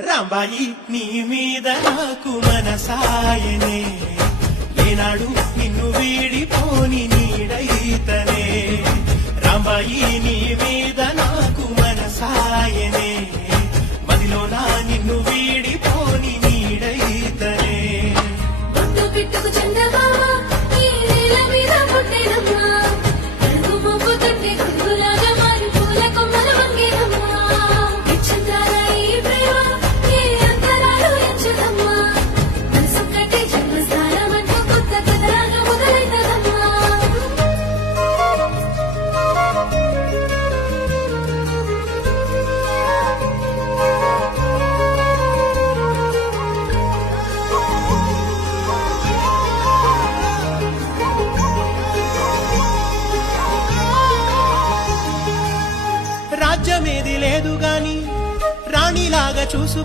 రాంబాయి నీ మీద నాకు మనసాయనే ఏనాడు నిన్ను వీడిపోని నీడైతనే రాంబాయి నీ మీద నాకు మనసాయనే మదిలోన నిన్ను వీడిపోని నీడైతనే బొట్టు పిట్టుకు చందమామ ఈ నేల మీద పుట్టినమ్మా అడుగు మోపుతుంటే గురులాగా మారి పూల కొమ్మల వంగేనమ్మా ఇచ్చిందారా ఈ ప్రేమ ఏ అంతరాలు ఎంచుదమ్మా మనసొక్కటే జన్మస్థానం అంటూ కొత్త కథలాగా మొదలైనదమ్మా రాజ్యమేది లేదు గాని రాణిలాగా చూసు